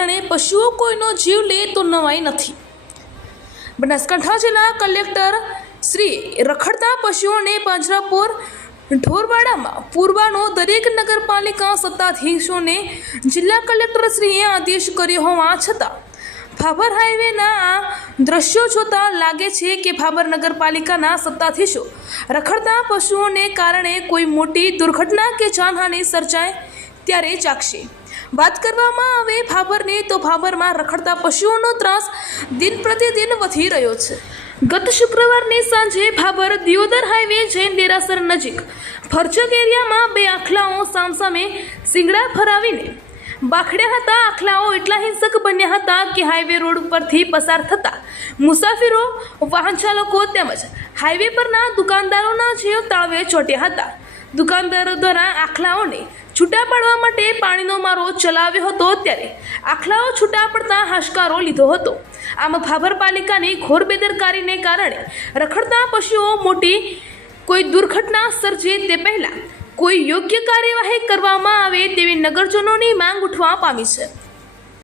કારણે પશુઓ કોઈનો જીવ લે તો નવાઈ નથી। બનાસકાંઠા જિલ્લા કલેક્ટર શ્રી રખડતા પશુઓને પાંજરાપોર ઢોરવાડામાં પૂરવાનો દરેક નગરપાલિકા સત્તાધીશોને જિલ્લા કલેક્ટરશ્રીએ આદેશ કર્યો હોવા છતાં ભાભર હાઈવેના આ દ્રશ્યો જોતા લાગે છે કે ભાભર નગરપાલિકાના સત્તાધીશો રખડતા પશુઓને કારણે કોઈ મોટી દુર્ઘટના કે જાનહાનિ સર્જાય ત્યારે ચાખશે। વાત કરવામાં આવે ભાભરની તો ભાભરમાં રખડતા પશુઓનો ત્રાસ દિન પ્રતિદિન વધી રહ્યો છે। ગત શુક્રવારની સાંજે ભાભર દિયોદર હાઈવે જૈન દેરાસર નજીક ફરચક એરિયામાં બે આખલાઓ સામસામે શિંગડા ફરાવીને બાખડ્યા હતા। આખલાઓ એટલા હિંસક બન્યા હતા કે હાઈવે રોડ પરથી પસાર થતા મુસાફરો, વાહન ચાલકો તેમજ હાઈવે પરના દુકાનદારોના જીવ તાળવે ચોંટ્યા હતા। દુકાનદારો દ્વારા આખલાઓને છૂટા પાડવા માટે પાણીનો મારો ચલાવ્યો હતો ત્યારે આખલાઓ છૂટા પડતા હાશકારો લીધો હતો। આમ ભાભર પાલિકાની ઘોર બેદરકારીને કારણે રખડતા પશુઓ મોટી કોઈ દુર્ઘટના સર્જે તે પહેલાં કોઈ યોગ્ય કાર્યવાહી કરવામાં આવે તેવી નગરજનોની માંગ ઉઠવા પામી છે।